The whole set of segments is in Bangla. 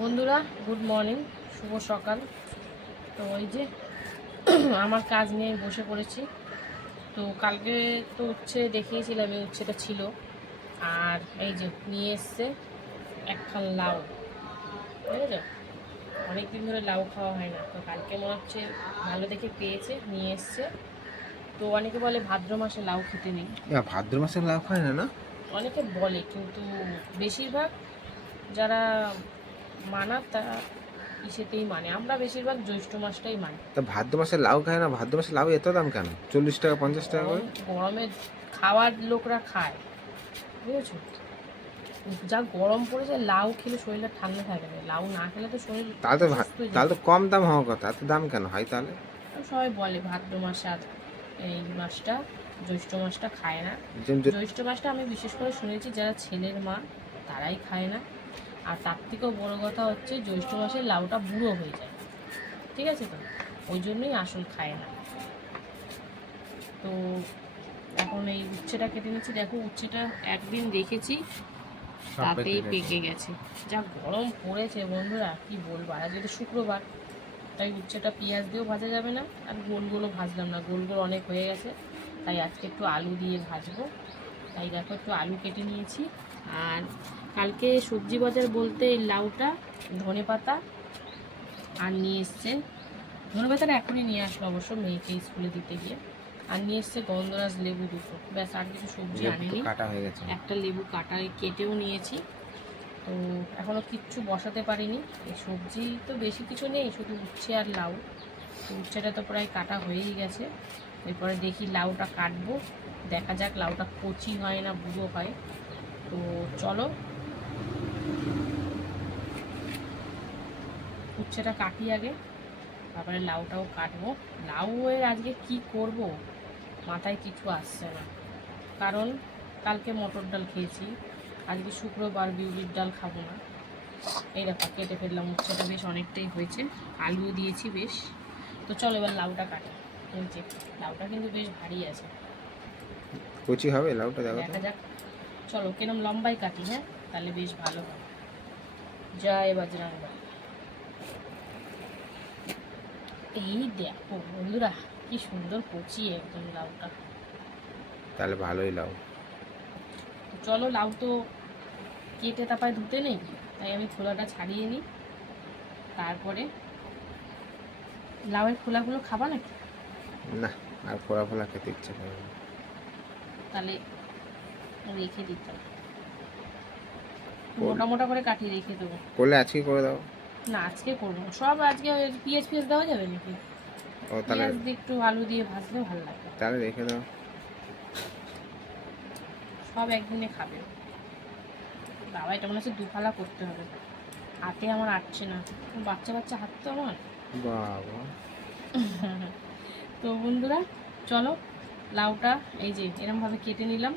বন্ধুরা গুড মর্নিং শুভ সকাল। তো ওই যে আমার কাজ নিয়ে বসে পড়েছি। তো কালকে তো উচ্ছে দেখিয়েছিলাম এই উচ্ছেটা ছিল। আর এই যে নিয়ে এসছে একখান লাউ। বুঝেছ? অনেক দিন ধরে লাউ খাওয়া হয় না। তো কালকে মনে হচ্ছে ভালো দেখে পেয়েছে নিয়ে এসছে। তো অনেকে বলে ভাদ্র মাসে লাউ খেতে নেই। ভাদ্র মাসে লাউ খায় না না? অনেকে বলে কিন্তু বেশিরভাগ যারা মানা তারা ইসেতেই মানে। আমরা বেশিরভাগ জ্যৈষ্ঠ মাসটাই মানি। তা ভাদ্র মাসে লাউ খায় না? ভাদ্র মাসে লাউ এত দাম কেন? চল্লিশ টাকা পঞ্চাশ টাকা করে? গরমে খাওয়ার লোকরা খায়। বুঝেছ? যা গরম পড়েছে লাউ খেলে শরীরটা ঠান্ডা থাকে না। লাউ না খেলে তো শরীর তাহলে তো তাহলে তো কম দাম হওয়ার কথা। এত দাম কেন? হয় তাহলে? সবাই বলে ভাদ্র মাস আর এই মাসটা জ্যৈষ্ঠ মাসটা খায় না। জ্যৈষ্ঠ মাসটা আমি বিশেষ করে শুনেছি যারা ছেলের মা তারাই খায় না। আর তার থেকেও বড় কথা হচ্ছে জ্যৈষ্ঠ মাসে লাউটা বুড়ো হয়ে যায়। ঠিক আছে তো? ওই জন্যই আসল খায় না। তো এখন এই উচ্ছেটা কেটে নিচ্ছি। দেখো উচ্ছেটা একদিন রেখেছি তাতেই পেকে গেছে। যা গরম পড়েছে বন্ধুরা কি বলব? আর আজকে তো শুক্রবার তাই উচ্ছেটা পেঁয়াজ দিয়েও ভাজা যাবে না আর গোলগুলো ভাজলাম না। গোলগুলো অনেক হয়ে গেছে তাই আজকে একটু আলু দিয়ে ভাজবো। তাই দেখো একটু আলু কেটে নিয়েছি আর কালকে সবজি বাজার বলতে এই লাউটা ধনে পাতা আর নিয়ে এসছে। ধনে পাতাটা এখনই নিয়ে আসলো অবশ্য মেয়েকে স্কুলে দিতে গিয়ে। আর নিয়ে এসছে গন্ধরাজ লেবু দুটো। ব্যাস আর কিছু সবজি আনেনি। কাটা হয়ে গেছে। একটা লেবু কাটা কেটেও নিয়েছি। তো এখনও কিচ্ছু বসাতে পারিনি। এই সবজি তো বেশি কিছু নেই শুধু উচ্ছে আর লাউ। তো উচ্ছেটা তো প্রায় কাটা হয়েই গেছে। এরপরে দেখি লাউটা কাটবো। দেখা যাক লাউটা কচি হয় না বুড়ো হয়। তো চলো উচ্ছেটা কাটি আগে তারপরে লাউটাও কাটবো। লাউ এর আজকে কি করব? মাথায় কিছু আসছে না। কারণ কালকে মটর ডাল খেয়েছি আজকে শুক্রবার বিউলির ডাল খাব না। এই দেখো কেটে ফেললাম উচ্ছেটা বেশ অনেকটাই হয়েছে। আলুও দিয়েছি বেশ। তো চলো এবার লাউটা কাটি। এই লাউটা কিন্তু বেশ ভারী আছে। কচি হবে লাউটা দেখা যাক। চলো কেরম লম্বাই কাটি হ্যাঁ? তাহলে বেশ ভালো হবে জয় বজরং। এই দেখো বন্ধুরা কি সুন্দর কচি একদম লাউটা তাহলে ভালোই লাউ চলো লাউ তো কেটে তাপায় ধুতে নেই তাই আমি খোলাটা ছাড়িয়ে নিই তারপরে লাউয়ের খোলাগুলো খাবা নাকি না আর ফোড়া ফোলা খেতে ইচ্ছে করে। তাহলে রেখে দিতে হবে। মোটা মোটা করে কাটিয়ে রেখে দেবো। করলে আজকে করে দাও। না আজকে করব সব আজকে পেঁয়াজ পেঁয়াজ দেওয়া যাবে নাকি? ও তাহলে একটু আলু দিয়ে ভাজলে ভালো লাগবে। তাহলে রেখে দাও সব একদিনে খাবে। বাবা এটা মনে হচ্ছে দুফালা করতে হবে। হাতে আমার আটছে না। বাচ্চা বাচ্চা হাত তো আমার। বাবা। তো বন্ধুরা চলো লাউটা এই যে এরমভাবে কেটে নিলাম।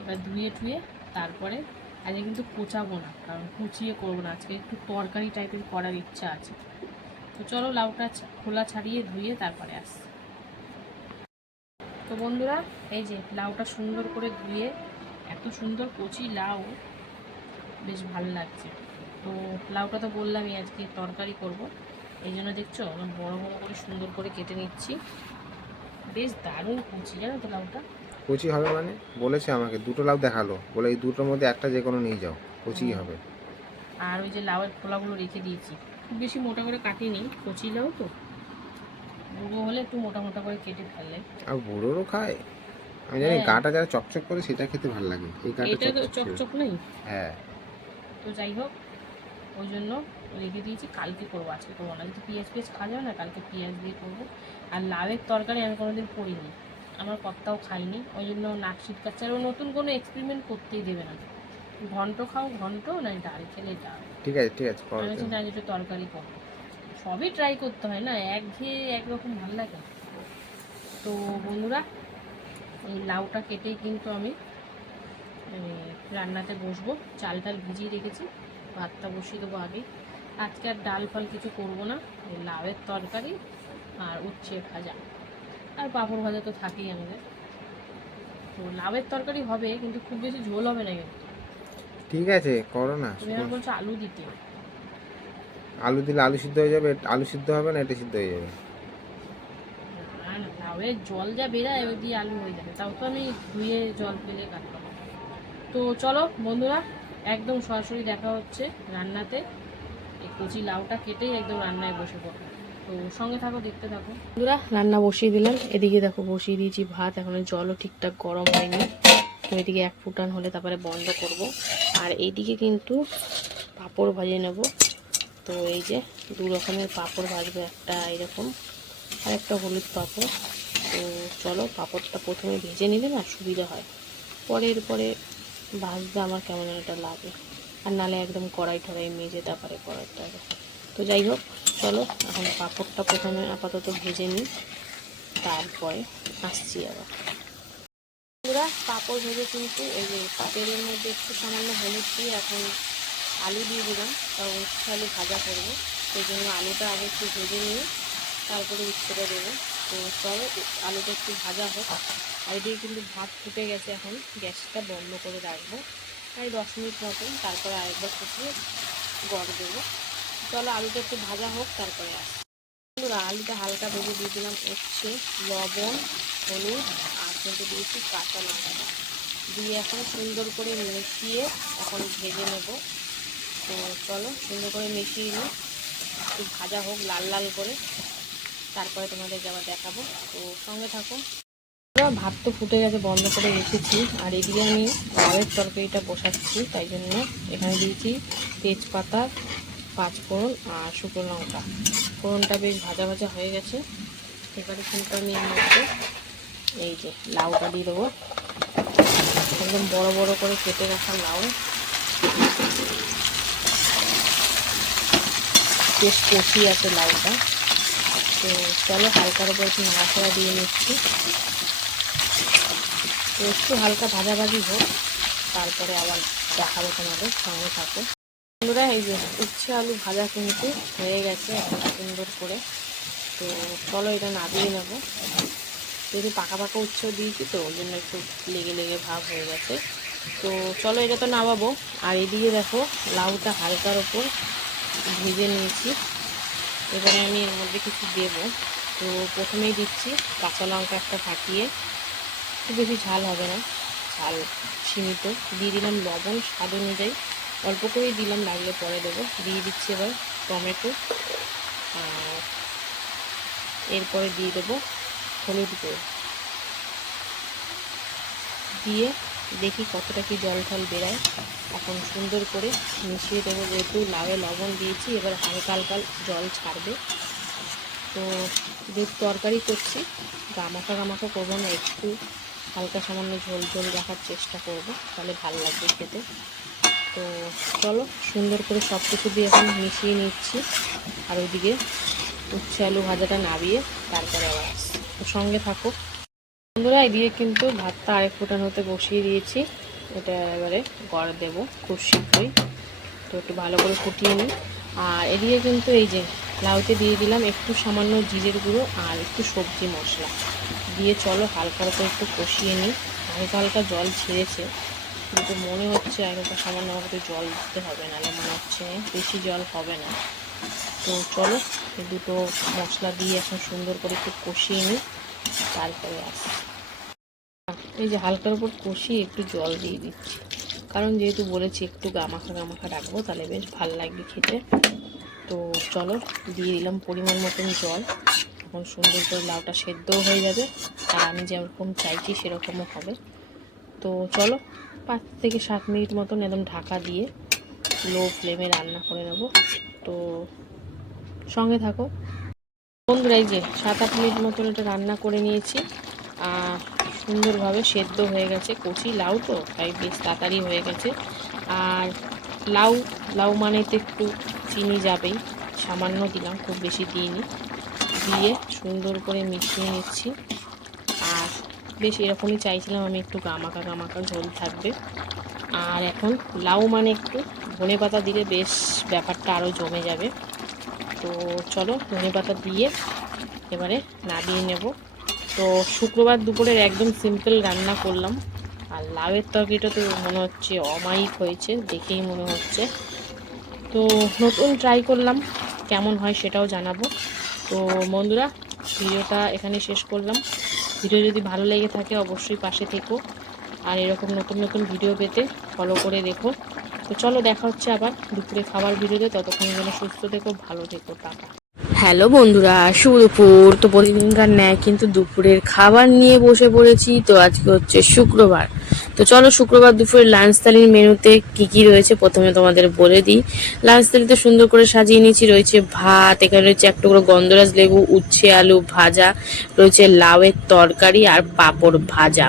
এবার ধুয়ে টুয়ে তারপরে আজকে কিন্তু কোচাবো না, কারণ কুচিয়ে করব না। আজকে একটু তরকারি টাইপের করার ইচ্ছা আছে। তো চলো লাউটা খোলা ছাড়িয়ে ধুয়ে তারপরে আস তো বন্ধুরা, এই যে লাউটা সুন্দর করে ধুয়ে, এত সুন্দর কচি লাউ, বেশ ভালো লাগছে। তো লাউটা তো বললামই আজকে তরকারি করব। এই জন্য দেখছ, আমি বড় বড় করে সুন্দর করে কেটে নিচ্ছি। বেশ দারুণ কুচি, জানো তো লাউটা? কচি হবে মানে? বলেছে আমাকে দুটো লাউ দেখাল। বলে এই দুটোর মধ্যে একটা যে কোনো নিয়ে যাও কচি হবে। আর ওই যে লাউয়ের খোলাগুলো রেখে দিয়েছি। খুব বেশি মোটা করে কাটিনি কচি লাউ তো। বুড়ো হলে একটু মোটা মোটা করে কেটে ফেললে আর বুড়োরও খায়। আমি জানি হ্যাঁ। গাটা যারা চকচক করে সেটা খেতে ভালো লাগে। এই গাটা এটা তো চকচক নেই? হ্যাঁ। তো যাই হোক ওই জন্য রেখে দিয়েছি কালকে করব আজকে করব না। যদি পেঁয়াজ পেঁয়াজ খাওয়া যাবে না কালকে পেঁয়াজ দিয়ে করব। আর লাউয়ের তরকারি আমি কোনোদিন করিনি। আমার কর্তাও খাইনি ওই জন্য নাক শীতকাচ্ছে আর ও নতুন কোনো এক্সপেরিমেন্ট করতেই দেবে না। ঘন্ট খাও ঘন্ট না ডাল খেলে ডাল। ঠিক আছে ঠিক আছে আমি। না যেটা তরকারি করব। সবই ট্রাই করতে হয় না একঘেয়ে একরকম ভালো লাগে। তো বন্ধুরা এই লাউটা কেটেই কিন্তু আমি রান্নাতে বসবো। চাল টাল ভিজিয়ে রেখেছি ভাতটা বসিয়ে দেবো আগে আজকে আর ডাল ফাল কিছু করব না লাউয়ের তরকারি আর উচ্ছে ভাজা। আর পাঁপড় ভাজা তো থাকেই আমাদের। তো লাভের তরকারি হবে কিন্তু খুব বেশি ঝোল হবে না কিন্তু। ঠিক আছে করো না তুমি আমার বলছো আলু দিতে। আলু দিলে আলু সিদ্ধ হয়ে যাবে আলু সিদ্ধ হবে না এটা সিদ্ধ হয়ে যাবে। লাউয়ের জল যা বেরায় ওই দিয়ে আলু হয়ে যাবে। তাও তো আমি ধুয়ে জল পেলে কাটলাম। তো চলো বন্ধুরা একদম সরাসরি দেখা হচ্ছে রান্নাতে। এই কচি লাউটা কেটেই একদম রান্নায় বসে পড়ো। তো সঙ্গে থাকো, দেখতে থাকো। বন্ধুরা, রান্না বসিয়ে দিলাম। এদিকে দেখো, বসিয়ে দিয়েছি ভাত। এখন জলও ঠিকঠাক গরম হয়নি। তো এদিকে এক ফুটান হলে তারপরে বন্ধ করব। আর এইদিকে কিন্তু পাঁপড় ভাজে নেব। তো এই যে দু রকমের পাঁপড় ভাজবো, একটা এরকম আর একটা হলুদ পাঁপড়। তো চলো, পাঁপড়টা প্রথমে ভেজে নিলে না সুবিধা হয়। পরের পরে ভাজতে আমার কেমন একটা লাগে। আর নালে একদম কড়াই টড়াই মেজে তারপরে কড়াইটা তো যাই হোক, চলো, এখন পাঁপড়টা প্রথমে আপাতত ভেজে নিই, তারপরে আসছি আবার। বন্ধুরা, পাঁপড় ভেজে কিন্তু এই যে তেলের মধ্যে একটু সামান্য হলুদ দিয়ে এখন আলু দিয়ে দিলাম কারণ উচ্ছে আলু ভাজা করব, সেই জন্য আলুটা আগে একটু ভেজে নিয়ে তারপরে উচ্ছেটা দেবো। তো চলো, আলুটা একটু ভাজা হোক। আর এদিকে কিন্তু ভাত ফুটে গেছে এখন, গ্যাসটা বন্ধ করে রাখব। প্রায় দশ মিনিট মতন, তারপরে আরেকবার ফুটিয়ে গড় দেবো। চলো আলুটা একটু ভাজা হোক, তারপরে আসি। আলুটা হালকা ভেজে দিয়ে দিলাম উচ্ছে লবণ, হলুদ, আর কিন্তু দিয়েছি কাঁচা লঙ্কা। দিয়ে এখন সুন্দর করে মিশিয়ে এখন ভেজে নেব। তো চলো সুন্দর করে মিশিয়ে নিই। একটু ভাজা হোক, লাল লাল করে। তারপরে তোমাদেরকে আবার দেখাবো। তো সঙ্গে থাকো। ভাত তো ফুটে গেছে, বন্ধ করে রেখেছি। আর এদিকে আমি লাউয়ের তরকারিটা বসাচ্ছি, তাই জন্য এখানে দিয়েছি তেজপাতা পাঁচফোড়ন আর শুকনো লঙ্কা। ফোড়নটা বেশ ভাজা ভাজা হয়ে গেছে। এবারে আমি এর মধ্যে এই যে লাউটা দিয়ে দেবো। একদম বড় বড় করে কেটে রাখা লাউ। বেশ কচি আছে লাউটা। তো চলো হালকার উপর একটু নাড়াচাড়া দিয়ে নিচ্ছি। তো একটু হালকা ভাজাভাজি হোক, তারপরে আবার দেখাবো তোমাদের সঙ্গে থাকো। বন্ধুরা, এই যে উচ্ছে আলু ভাজা কিন্তু হয়ে গেছে সুন্দর করে। তো চলো এটা নামিয়ে নেব। যেহেতু পাকা পাকা উচ্ছে দিয়েছি, তো ওই জন্য একটু লেগে লেগে ভাব হয়ে গেছে। তো চলো এটা তো নামাবো। আর এদিকে দেখো, লাউটা হালকার ওপর ভেজে নিয়েছি। এবারে আমি এর মধ্যে কিছু দেবো। তো প্রথমেই দিচ্ছি কাঁচা লঙ্কা একটা ফাটিয়ে। খুব বেশি ঝাল হবে না, ঝাল সীমিত। দিয়ে দিলাম লবণ স্বাদ অনুযায়ী। অল্প করেই দিলাম, লাগলে পরে দেবো। দিয়ে দিচ্ছি এবার টমেটো। আর এরপরে দিয়ে দেবো হলুদ গুঁড়ো। দিয়ে দেখি কতটা কি জল টল বেরায়। এখন সুন্দর করে মিশিয়ে দেবো, যেহেতু লাউয়ে লবণ দিয়েছি, এবার হালকা হালকা জল ছাড়বে। তো যেহেতু তরকারি করছি, গামাখা গামাখা করব না, একটু হালকা সামান্য ঝোল ঝোল রাখার চেষ্টা করব, তাহলে ভালো লাগবে খেতে। তো চলো সুন্দর করে সব কিছু দিয়ে এখন মিশিয়ে নিচ্ছি। আর ওইদিকে উচ্ছে আলু ভাজাটা নাবিয়ে তারপরে আবার সঙ্গে থাকো। বন্ধুরা, এদিকে কিন্তু ভাতটা আরেক ফোটান হতে বসিয়ে দিয়েছি। এটা এবারে গড় দেবো খুব শীঘ্রই। তো একটু ভালো করে ফুটিয়ে নিই। আর এদিকে কিন্তু এই যে লাউতে দিয়ে দিলাম একটু সামান্য জিরের গুঁড়ো আর একটু সবজি মশলা। দিয়ে চলো হালকা হালকা একটু কষিয়ে নিই। হালকা হালকা জল ছেড়েছে। কিন্তু মনে হচ্ছে একটু সামান্য আমাকে জল দিতে হবে, নাহলে মনে হচ্ছে বেশি জল হবে না। তো চলো দুটো মশলা দিয়ে এখন সুন্দর করে একটু কষিয়ে নিই, তারপরে আসি এই যে হালকার উপর কষিয়ে একটু জল দিয়ে দিচ্ছি। কারণ যেহেতু বলেছি একটু গামাখা গামাখা রাখব, তাহলে বেশ ভালো লাগবে খেতে। তো চলো, দিয়ে দিলাম পরিমাণ মতন জল। এখন সুন্দর করে লাউটা সেদ্ধও হয়ে যাবে, আর আমি যেরকম চাইছি সেরকমও হবে। তো চলো পাঁচ থেকে সাত মিনিট মতন একদম ঢাকা দিয়ে লো ফ্লেমে রান্না করে নেব। তো সঙ্গে থাকো। বন্ধুরা, এই যে সাত আট মিনিট মতন এটা রান্না করে নিয়েছি। সুন্দরভাবে সেদ্ধ হয়ে গেছে। কচি লাউ তো, তাই বেশ তাড়াতাড়ি হয়ে গেছে। আর লাউ লাউ মানে তো একটু চিনি যাবেই। সামান্য দিলাম, খুব বেশি দিইনি। দিয়ে সুন্দর করে মিশিয়ে নিচ্ছি। বেশ এরকমই চাইছিলাম, আমি একটু গামাকা গামাকা ঝোল থাকবে। আর এখন লাউ মানে একটু ধনে পাতা দিলে বেশ ব্যাপারটা আরও জমে যাবে। তো চলো ধনে পাতা দিয়ে এবারে নামিয়ে নেব। তো শুক্রবার দুপুরের একদম সিম্পল রান্না করলাম। আর লাউয়ের তরকারিটা তো মনে হচ্ছে অমায়িক হয়েছে, দেখেই মনে হচ্ছে। তো নতুন ট্রাই করলাম, কেমন হয় সেটাও জানাব। তো বন্ধুরা, ভিডিওটা এখানে শেষ করলাম। ভিডিও যদি ভালো লেগে থাকে অবশ্যই পাশে থেকো। আর এরকম নতুন নতুন ভিডিও পেতে ফলো করে দেখো। তো চলো দেখা হচ্ছে আবার দুপুরে খাবার ভিডিওতে। ততক্ষণ যেন সুস্থ থেকো, ভালো থেকো টাকা হ্যালো বন্ধুরা শুভ দুপুর তো প্রতিদিনকার নেয় কিন্তু দুপুরের খাবার নিয়ে বসে পড়েছি। তো আজকে হচ্ছে শুক্রবার। তো চলো শুক্রবার দুপুরে লাঞ্চ থালির মেনুতে কি কি রয়েছে প্রথমে তোমাদের বলে দিই। লাঞ্চ থালিতে সুন্দর করে সাজিয়ে নিয়েছি, রয়েছে ভাত, এখানে রয়েছে এক টুকরো গন্ধরাজ লেবু, উচ্ছে, আলু ভাজা, রয়েছে লাউয়ের তরকারি আর পাঁপড় ভাজা।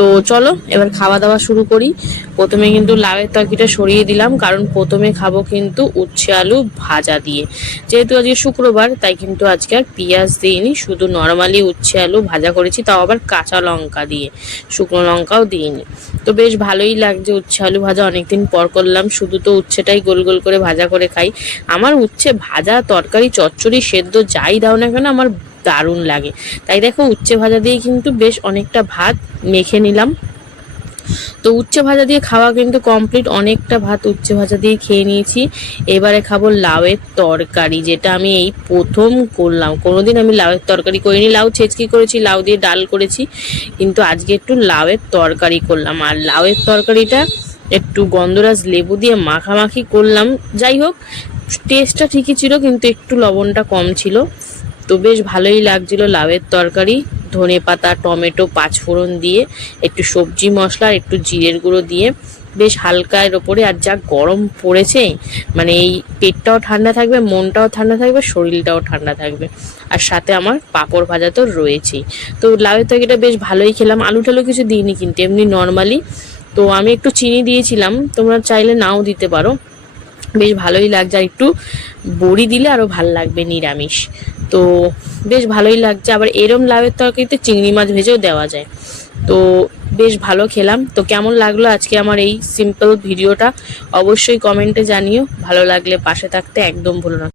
তো চলো, এবার খাওয়া দাওয়া শুরু করি। প্রথমে কিন্তু লাউয়ের তরকিটা সরিয়ে দিলাম, কারণ প্রথমে খাব কিন্তু উচ্ছে আলু ভাজা দিয়ে। যেহেতু আজকে শুক্রবার, তাই কিন্তু আজকে আর পেঁয়াজ দিইনি, শুধু নর্মালি উচ্ছে আলু ভাজা করেছি, তাও আবার কাঁচা লঙ্কা দিয়ে, শুকনো লঙ্কাও দিইনি। তো বেশ ভালোই লাগছে উচ্ছে আলু ভাজা, অনেকদিন পর করলাম, শুধু তো উচ্ছেটাই গোল গোল করে ভাজা করে খাই। আমার উচ্ছে ভাজা, তরকারি, চচ্চড়ি, সেদ্ধ, যাই দাও না কেন, আমার দারুণ লাগে। তাই দেখো উচ্ছে ভাজা দিয়ে কিন্তু বেশ অনেকটা ভাত মেখে নিলাম। তো উচ্ছে ভাজা দিয়ে খাওয়া কিন্তু কমপ্লিট অনেকটা ভাত উচ্ছে ভাজা দিয়ে খেয়ে নিয়েছি। এবারে খাব লাউয়ের তরকারি, যেটা আমি এই প্রথম করলাম। কোনোদিন আমি লাউয়ের তরকারি করিনি। লাউ ছেচকি করেছি, লাউ দিয়ে ডাল করেছি। কিন্তু আজকে একটু লাউয়ের তরকারি করলাম। আর লাউয়ের তরকারিটা একটু গন্ধরাজ লেবু দিয়ে মাখামাখি করলাম। যাই হোক টেস্টটা ঠিকই ছিল, কিন্তু একটু লবণটা কম ছিল। তো বেশ ভালোই লাগছিল লাউয়ের তরকারি। ধনে পাতা, টমেটো, পাঁচফোড়ন দিয়ে, একটু সবজি মশলা একটু জিরের গুঁড়ো দিয়ে। বেশ হালকা এর ওপরে আর যা গরম পড়েছে মানে এই পেটটাও ঠান্ডা থাকবে, মনটাও ঠান্ডা থাকবে, শরীরটাও ঠান্ডা থাকবে। আর সাথে আমার পাঁপড় ভাজা তো রয়েছেই। তো লাউয়ের তরকারিটা বেশ ভালোই খেলাম। আলু টালু কিছু দিইনি কিন্তু, এমনি নর্মালি তো আমি একটু চিনি দিয়েছিলাম, তোমরা চাইলে নাও দিতে পারো। বেশ ভালোই লাগছে। আর একটু বড়ি দিলে আরও ভালো লাগবে নিরামিষ। তো বেশ ভালোই লাগছে। আবার এরম লাভের তরকারিতে চিংড়ি মাছ ভেজেও দেওয়া যায়। তো বেশ ভালো খেলাম। তো কেমন লাগল আজকে আমার এই সিম্পল ভিডিওটা? অবশ্যই কমেন্টে জানিও। ভালো লাগলে পাশে থাকতে একদম ভুলো না।